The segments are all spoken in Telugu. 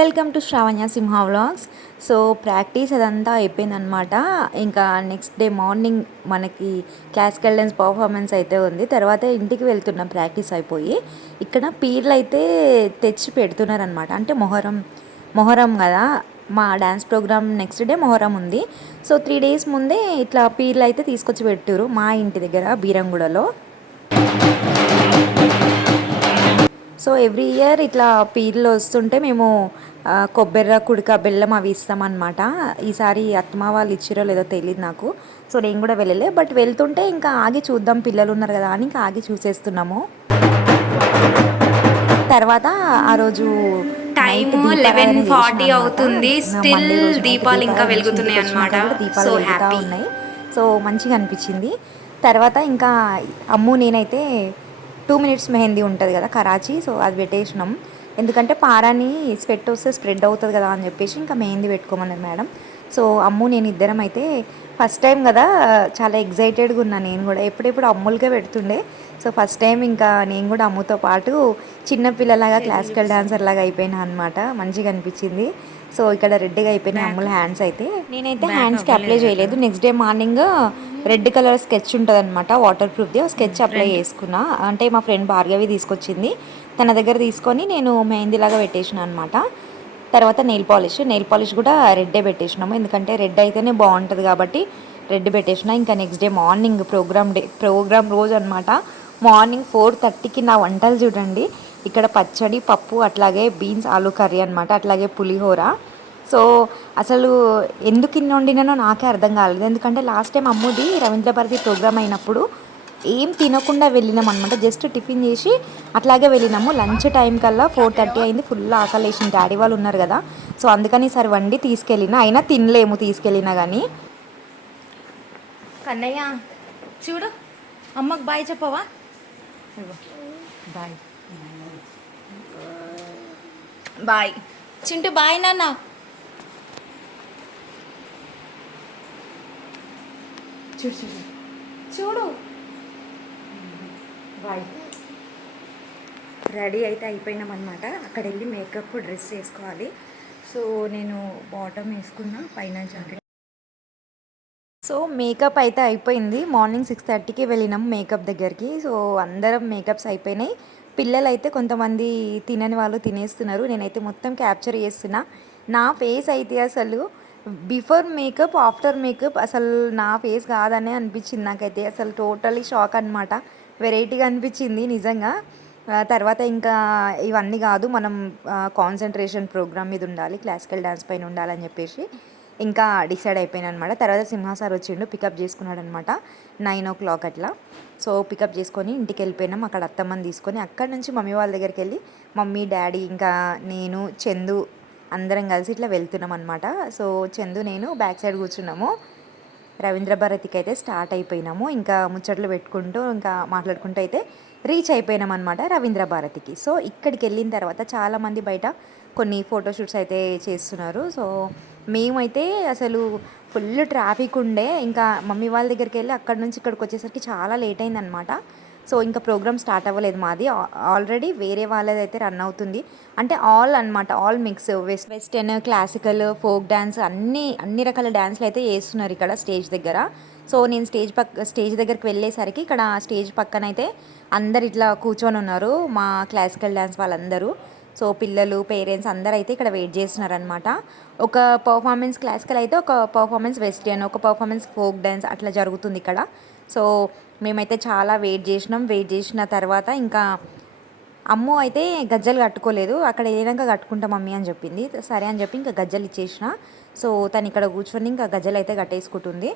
Welcome to Shravanya Simha vlogs. So practice అదంతా అయిపోయిందనమాట ఇంకా నెక్స్ట్ డే మార్నింగ్ మనకి క్లాసికల్ డ్యాన్స్ పర్ఫార్మెన్స్ అయితే ఉంది. తర్వాత ఇంటికి వెళ్తున్నాం ప్రాక్టీస్ అయిపోయి ఇక్కడ పీర్లు అయితే తెచ్చి పెడుతున్నారనమాట అంటే మొహరం మొహరం కదా? మా dance programme next day Muharram ఉంది. సో త్రీ డేస్ ముందే ఇట్లా పీర్లు అయితే తీసుకొచ్చి పెట్టారు మా ఇంటి దగ్గర బీరంగూడలో. సో ఎవ్రీ ఇయర్ ఇట్లా పీర్లు వస్తుంటే మేము ఆ, కొబ్బెర కుడిక బెల్లం అవి ఇస్తామన్నమాట. ఈసారి అత్తమ్మ వాళ్ళు ఇచ్చిరో లేదో తెలియదు నాకు. సో నేను కూడా వెళ్ళలే. బట్ వెళ్తుంటే ఇంకా ఆగి చూద్దాం పిల్లలు ఉన్నారు కదా అని ఇంకా ఆగి చూసేస్తున్నాము. తర్వాత ఆ రోజు దీపారాధన 11:40 చేసినాం అవుతుంది. night దీపాలు ఇంకా వెలుగుతున్నాయి కూడా దీపాలు వెలుగుతా. ఉన్నాయి. సో మంచిగా అనిపించింది. తర్వాత ఇంకా అమ్ము నేనైతే టూ మినిట్స్ మెహందీ ఉంటుంది కదా కరాచీ సో అది పెట్టేసినాం. ఎందుకంటే పారాని స్వెట్ వస్తే స్ప్రెడ్ అవుతుంది కదా అని చెప్పేసి ఇంకా మెహందీ పెట్టుకోమన్నారు మేడం. సో అమ్ము నేను ఇద్దరం అయితే ఫస్ట్ టైం కదా చాలా ఎగ్జైటెడ్గా ఉన్నా నేను కూడా. ఎప్పుడెప్పుడు అమ్ములుగా పెడుతుండే. సో ఫస్ట్ టైం ఇంకా నేను కూడా అమ్ముతో పాటు చిన్న పిల్లలాగా క్లాసికల్ డాన్సర్ లాగా అయిపోయినా అనమాట మంచిగా అనిపించింది. సో ఇక్కడ రెడ్గా అయిపోయినాయి అమ్ముల హ్యాండ్స్ అయితే నేనైతే హ్యాండ్స్కి అప్లై చేయలేదు. Next day morning red colour sketch ఉంటుంది అనమాట వాటర్ ప్రూఫ్ది స్కెచ్ అప్లై చేసుకున్నా. అంటే మా ఫ్రెండ్ భార్గవి తీసుకొచ్చింది. తన దగ్గర తీసుకొని నేను మెహందీ లాగా పెట్టేసిన అనమాట తర్వాత నెయిల్ పాలిష్. నెయిల్ పాలిష్ కూడా రెడ్డే పెట్టేసినాము. ఎందుకంటే రెడ్ అయితేనే బాగుంటుంది కాబట్టి రెడ్ పెట్టేసిన. ఇంకా next day morning programme day programme రోజు అనమాట మార్నింగ్ ఫోర్ థర్టీకి నా వంటలు చూడండి. ఇక్కడ పచ్చడి పప్పు అట్లాగే బీన్స్ ఆలూ కర్రీ అనమాట అట్లాగే పులిహోర. సో అసలు ఎందుకు ఇన్ని వండినానో నాకే అర్థం కాలేదు. ఎందుకంటే లాస్ట్ టైం అమ్ముది రవీంద్ర భారతి ప్రోగ్రామ్ అయినప్పుడు ఏం తినకుండా వెళ్ళినాం అనమాట జస్ట్ టిఫిన్ చేసి అట్లాగే వెళ్ళినాము. లంచ్ టైం కల్లా ఫోర్ థర్టీ అయింది. ఫుల్ ఆకలి వేసింది డాడీ వాళ్ళు ఉన్నారు కదా. సో అందుకని సరే వండి తీసుకెళ్ళినా. అయినా తినలేము తీసుకెళ్ళినా కానీ కన్నయ్య చూడు. అమ్మకు బాయ్ చెప్పవా? బాయ్. బాయ్. చింటూ బాయ్ నాన్న. చూడు చూడు. చూడు. బాయ్ రెడీ అయితే అయిపోయినాం అనమాట అక్కడ వెళ్ళి మేకప్ డ్రెస్ వేసుకోవాలి. సో నేను బాటమ్ వేసుకున్నా పైన జాకెట్ సో మేకప్ అయితే అయిపోయింది. మార్నింగ్ సిక్స్ థర్టీకి వెళ్ళినాం మేకప్ దగ్గరికి. సో అందరం మేకప్స్ అయిపోయినాయి. పిల్లలు అయితే కొంతమంది తినని వాళ్ళు తినేస్తున్నారు. నేనైతే మొత్తం క్యాప్చర్ చేస్తున్నా. నా ఫేస్ అయితే అసలు బిఫోర్ మేకప్ ఆఫ్టర్ మేకప్ అసలు నా ఫేస్ కాదనే అనిపించింది నాకైతే. అసలు టోటలీ షాక్ అనమాట వెరైటీగా అనిపించింది నిజంగా. తర్వాత ఇంకా ఇవన్నీ కాదు మనం కాన్సన్ట్రేషన్ ప్రోగ్రామ్ మీద ఉండాలి క్లాసికల్ డ్యాన్స్ పైన ఉండాలని చెప్పేసి ఇంకా డిసైడ్ అయిపోయాను అనమాట తర్వాత సింహాసార్ వచ్చిండు పికప్ చేసుకున్నాడు అనమాట నైన్ ఓ క్లాక్ అట్లా. సో పికప్ చేసుకొని ఇంటికి వెళ్ళిపోయినాం. అక్కడ అత్తమ్మని తీసుకొని అక్కడ నుంచి మమ్మీ వాళ్ళ దగ్గరికి వెళ్ళి మమ్మీ డాడీ ఇంకా నేను చందు అందరం కలిసి ఇట్లా వెళ్తున్నాం అనమాట సో చందు నేను బ్యాక్ సైడ్ కూర్చున్నాము. రవీంద్ర భారతికి అయితే స్టార్ట్ అయిపోయినాము. ఇంకా ముచ్చట్లు పెట్టుకుంటూ ఇంకా మాట్లాడుకుంటూ అయితే రీచ్ అయిపోయినాం అనమాట రవీంద్ర భారతికి. సో ఇక్కడికి వెళ్ళిన తర్వాత చాలామంది బయట కొన్ని ఫోటోషూట్స్ అయితే చేస్తున్నారు. సో మేమైతే అసలు ఫుల్ ట్రాఫిక్ ఉండే. ఇంకా మమ్మీ వాళ్ళ దగ్గరికి వెళ్ళి అక్కడ నుంచి ఇక్కడికి వచ్చేసరికి చాలా లేట్ అయిందనమాట సో ఇంకా ప్రోగ్రామ్ స్టార్ట్ అవ్వలేదు మాది. ఆల్రెడీ వేరే వాళ్ళది అయితే రన్ అవుతుంది. అంటే ఆల్ అనమాట all mix. West western classical folk dance అన్ని అన్ని రకాల డ్యాన్స్లు అయితే వేస్తున్నారు ఇక్కడ స్టేజ్ దగ్గర. సో నేను స్టేజ్ పక్క స్టేజ్ దగ్గరికి వెళ్ళేసరికి ఇక్కడ స్టేజ్ పక్కన అయితే అందరు ఇట్లా కూర్చొని ఉన్నారు. మా క్లాసికల్ డ్యాన్స్ వాళ్ళందరూ. సో పిల్లలు పేరెంట్స్ అందరూ అయితే ఇక్కడ వెయిట్ చేస్తున్నారనమాట ఒక పర్ఫార్మెన్స్ క్లాసికల్ అయితే ఒక పర్ఫార్మెన్స్ వెస్టర్న్ ఒక పర్ఫార్మెన్స్ ఫోక్ డ్యాన్స్ అట్లా జరుగుతుంది ఇక్కడ. సో మేమైతే చాలా వెయిట్ చేసినాం. వెయిట్ చేసిన తర్వాత ఇంకా అమ్ము అయితే గజ్జలు కట్టుకోలేదు. అక్కడ వెళ్ళినాక కట్టుకుంటా మమ్మీ అని చెప్పింది. సరే అని చెప్పి ఇంకా గజ్జలు ఇచ్చేసిన. సో తను ఇక్కడ కూర్చొని ఇంకా గజ్జలు అయితే కట్టేసుకుంటుంది.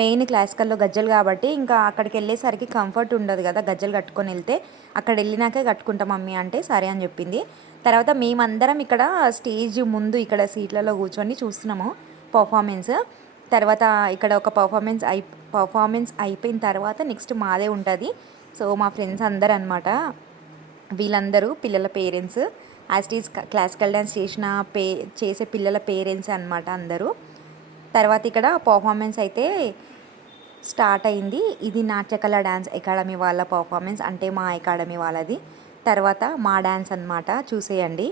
మెయిన్ క్లాసికల్లో గజ్జలు కాబట్టి ఇంకా అక్కడికి వెళ్ళేసరికి కంఫర్ట్ ఉండదు కదా గజ్జలు కట్టుకొని వెళ్తే. అక్కడ వెళ్ళినాకే కట్టుకుంటాం మమ్మీ అంటే సరే అని చెప్పింది. తర్వాత మేమందరం ఇక్కడ స్టేజ్ ముందు ఇక్కడ సీట్లలో కూర్చొని చూస్తున్నాము పర్ఫార్మెన్స్ తర్వాత ఇక్కడ ఒక పర్ఫార్మెన్స్ అయి పర్ఫార్మెన్స్ అయిపోయిన తర్వాత నెక్స్ట్ మాదే ఉంటుంది. సో మా ఫ్రెండ్స్ అందరు అనమాట వీళ్ళందరూ పిల్లల పేరెంట్స్ యాస్టీస్ క్లాసికల్ డ్యాన్స్ చేసిన పే చేసే పిల్లల పేరెంట్స్ అనమాట అందరూ. తర్వాత ఇక్కడ పర్ఫార్మెన్స్ అయితే స్టార్ట్ అయింది. ఇది నాట్యకళ డ్యాన్స్ అకాడమీ వాళ్ళ పర్ఫార్మెన్స్ అంటే మా అకాడమీ వాళ్ళది. తర్వాత మా డ్యాన్స్ అన్నమాట. చూసేయండి.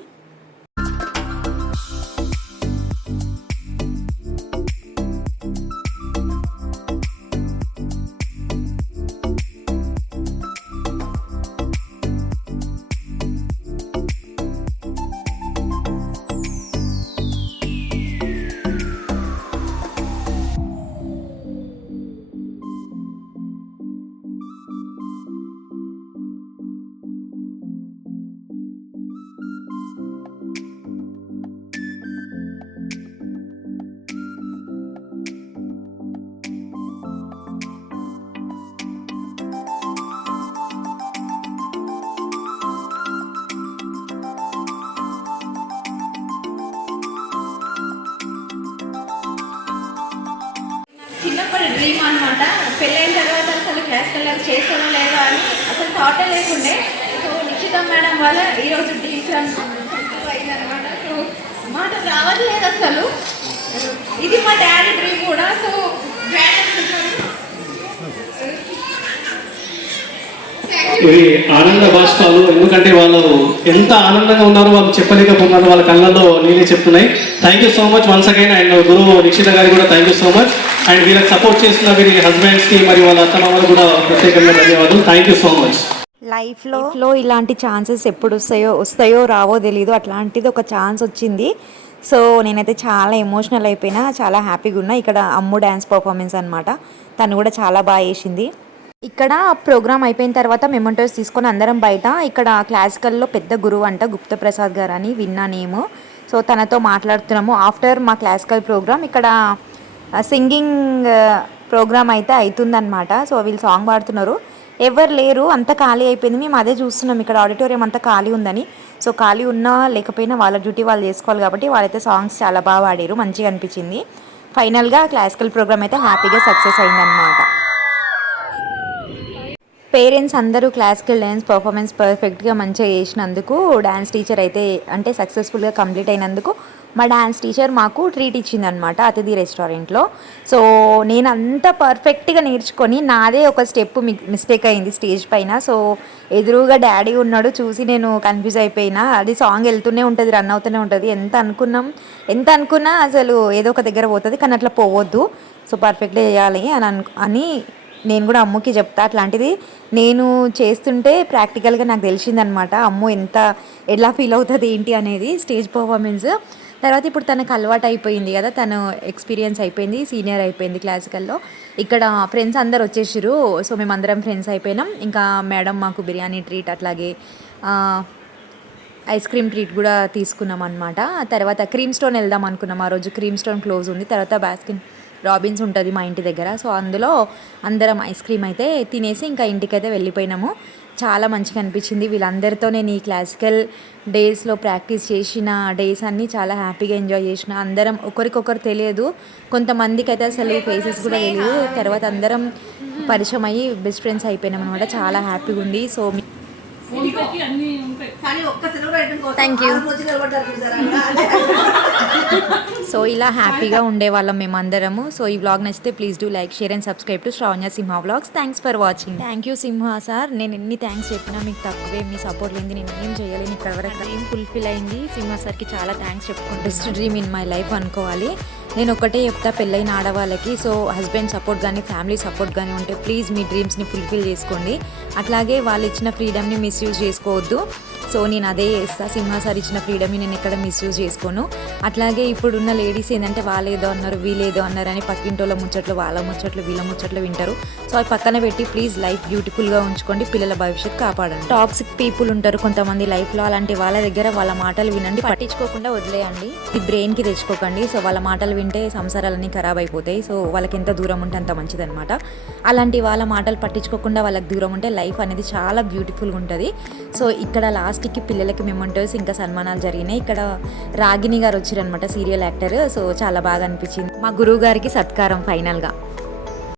డ్రీమ్ అనమాట పెళ్ళైన తర్వాత అసలు క్లాసికల్ డాన్స్ చేసానో లేదో అని అసలు థాటే లేకుండే. సో నిశ్చిత మేడం వల్ల ఈరోజు టీచర్ అయిందనమాట సో మాట రావట్లేదు అసలు. ఇది మా డాడీ డ్రీమ్ కూడా. సో ఇవి ఆనంద బాష్పాలు ఎందుకంటే వాళ్ళు ఎంత ఆనందంగా ఉన్నారో వాళ్ళు చెప్పలేకపోతున్నారు. వాళ్ళ కళ్ళల్లో నీళ్ళే చెప్తున్నాయి. Thank you so much once again and గురువు నిక్షిత గారికి కూడా thank you so much and వీళ్ళకి సపోర్ట్ చేసిన వీరి హస్బెండ్స్కి మరియు వాళ్ళ అత్తమామలు కూడా ప్రత్యేకంగా ధన్యవాదాలు. థ్యాంక్ యూ సో మచ్ లైఫ్లో లో ఇలాంటి ఛాన్సెస్ ఎప్పుడు వస్తాయో వస్తాయో రావో తెలీదు. అట్లాంటిది ఒక ఛాన్స్ వచ్చింది. సో నేనైతే చాలా ఎమోషనల్ అయిపోయినా చాలా హ్యాపీగా ఉన్నా ఇక్కడ అమ్ము డ్యాన్స్ పర్ఫార్మెన్స్ అనమాట తను కూడా చాలా బాగా వేసింది ఇక్కడ ప్రోగ్రామ్ అయిపోయిన తర్వాత మెమెంటోస్ తీసుకొని అందరం బయట. ఇక్కడ క్లాసికల్లో పెద్ద గురువు అంట గుప్త ప్రసాద్ గారు అని విన్నా నేము. సో తనతో మాట్లాడుతున్నాము. ఆఫ్టర్ మా క్లాసికల్ ప్రోగ్రామ్ ఇక్కడ సింగింగ్ ప్రోగ్రామ్ అయితే అవుతుందన్నమాట సో వీళ్ళు సాంగ్ పాడుతున్నారు. ఎవరు లేరు అంత ఖాళీ అయిపోయింది. మేము అదే చూస్తున్నాం. ఇక్కడ ఆడిటోరియం అంతా ఖాళీ ఉందని. సో ఖాళీ ఉన్నా లేకపోయినా వాళ్ళ డ్యూటీ వాళ్ళు చేసుకోవాలి కాబట్టి వాళ్ళైతే సాంగ్స్ చాలా బాగా పాడారు. మంచిగా అనిపించింది. ఫైనల్గా క్లాసికల్ ప్రోగ్రామ్ అయితే హ్యాపీగా సక్సెస్ అయిందన్నమాట. పేరెంట్స్ అందరూ క్లాసికల్ డ్యాన్స్ పర్ఫార్మెన్స్ పర్ఫెక్ట్గా మంచిగా చేసినందుకు డ్యాన్స్ టీచర్ అయితే అంటే సక్సెస్ఫుల్గా కంప్లీట్ అయినందుకు మా డ్యాన్స్ టీచర్ మాకు ట్రీట్ ఇచ్చిందనమాట అతిథి రెస్టారెంట్లో. సో నేను అంత పర్ఫెక్ట్గా నేర్చుకొని నాదే ఒక స్టెప్ మిస్టేక్ అయింది స్టేజ్ పైన. సో ఎదురుగా డాడీ ఉన్నాడు చూసి నేను కన్ఫ్యూజ్ అయిపోయినా. అది సాంగ్ వెళ్తూనే ఉంటుంది రన్ అవుతూనే ఉంటుంది. ఎంత అనుకున్నాం ఎంత అనుకున్నా అసలు ఏదో ఒక దగ్గర పోతుంది కానీ అట్లా పోవద్దు. సో పర్ఫెక్ట్గా చేయాలి అని అని నేను కూడా అమ్ముకి చెప్తా. అట్లాంటిది నేను చేస్తుంటే ప్రాక్టికల్గా నాకు తెలిసిందనమాట అమ్ము ఎంత ఎలా ఫీల్ అవుతుంది ఏంటి అనేది స్టేజ్ పర్ఫార్మెన్స్. తర్వాత ఇప్పుడు తనకు అలవాటు అయిపోయింది కదా తను ఎక్స్పీరియన్స్ అయిపోయింది సీనియర్ అయిపోయింది క్లాసికల్లో. ఇక్కడ ఫ్రెండ్స్ అందరు వచ్చేసారు సో మేమందరం ఫ్రెండ్స్ అయిపోయినాం. ఇంకా మేడం మాకు బిర్యానీ ట్రీట్ అట్లాగే ఐస్ క్రీమ్ ట్రీట్ కూడా తీసుకున్నాం అనమాట తర్వాత క్రీమ్ స్టోన్ వెళ్దాం అనుకున్నాం ఆ రోజు క్రీమ్ స్టోన్ క్లోజ్ ఉంది. తర్వాత బాస్కిన్ రాబిన్స్ ఉంటుంది మా ఇంటి దగ్గర. సో అందులో అందరం ఐస్ క్రీమ్ అయితే తినేసి ఇంకా ఇంటికైతే వెళ్ళిపోయినాము. చాలా మంచిగా అనిపించింది. వీళ్ళందరితో నేను ఈ క్లాసికల్ డేస్లో ప్రాక్టీస్ చేసిన డేస్ అన్నీ చాలా హ్యాపీగా ఎంజాయ్ చేసిన. అందరం ఒకరికొకరు తెలియదు. కొంతమందికి అయితే అసలు ఫేసెస్ కూడా తెలియదు. తర్వాత అందరం పరిచయం అయ్యి బెస్ట్ ఫ్రెండ్స్ అయిపోయినాం అనమాట చాలా హ్యాపీగా ఉంది. సో మీ- థ్యాంక్ యూ సో ఇలా హ్యాపీగా ఉండేవాళ్ళం మేమందరము. సో ఈ వ్లాగ్ నచ్చితే please do like share and subscribe to Shravanya Simha vlogs thanks for watching thank you Simha sir నేను ఎన్ని థ్యాంక్స్ చెప్పినా మీకు తక్కువే మీ సపోర్ట్ లేని నేను ఏం చేయలేను ఇక్కడ వరకు డ్రీమ్ ఫుల్ఫిల్ అయింది సింహ సార్కి చాలా థ్యాంక్స్ చెప్పుకుంటాను best dream in my life అనుకోవాలి. నేను ఒకటే చెప్తా పెళ్ళైన ఆడవాళ్ళకి. సో హస్బెండ్ సపోర్ట్ కానీ ఫ్యామిలీ సపోర్ట్ కానీ ఉంటే ప్లీజ్ మీ డ్రీమ్స్ని ఫుల్ఫిల్ చేసుకోండి. అట్లాగే వాళ్ళు ఇచ్చిన ఫ్రీడమ్ని మిస్యూజ్ చేసుకోవద్దు. సో నేను అదే చేస్తా. సింహ సార్ ఇచ్చిన ఫ్రీడమ్ని నేను ఎక్కడ మిస్యూజ్ చేసుకోను. అట్లాగే ఇప్పుడున్న లేడీస్ ఏంటంటే వాళ్ళేదో అన్నారు వీళ్ళేదో అన్నారు అని పక్కింటోళ్ళ ముచ్చట్లు వాళ్ళ ముచ్చట్లు వీళ్ళ ముచ్చట్లు వింటారు. సో అది పక్కన పెట్టి ప్లీజ్ లైఫ్ బ్యూటిఫుల్గా ఉంచుకోండి. పిల్లల భవిష్యత్తు కాపాడండి. టాక్సిక్ పీపుల్ ఉంటారు కొంతమంది లైఫ్లో అలాంటి వాళ్ళ దగ్గర వాళ్ళ మాటలు వినండి. పట్టించుకోకుండా వదిలేయండి. ఈ బ్రెయిన్కి తెచ్చుకోకండి. సో వాళ్ళ మాటలు వింటే సంసారాలన్నీ ఖరాబ్ అయిపోతాయి. సో వాళ్ళకి ఎంత దూరం ఉంటే అంత మంచిదనమాట అలాంటి వాళ్ళ మాటలు పట్టించుకోకుండా వాళ్ళకి దూరం ఉంటే లైఫ్ అనేది చాలా బ్యూటిఫుల్గా ఉంటుంది. సో ఇక్కడ లాస్ట్కి పిల్లలకి మెమెంటోస్ ఇంకా సన్మానాలు జరిగినాయి. ఇక్కడ రాగిణి గారు వచ్చారనమాట సీరియల్ యాక్టర్. సో చాలా బాగా అనిపించింది. మా గురువు గారికి సత్కారం ఫైనల్గా.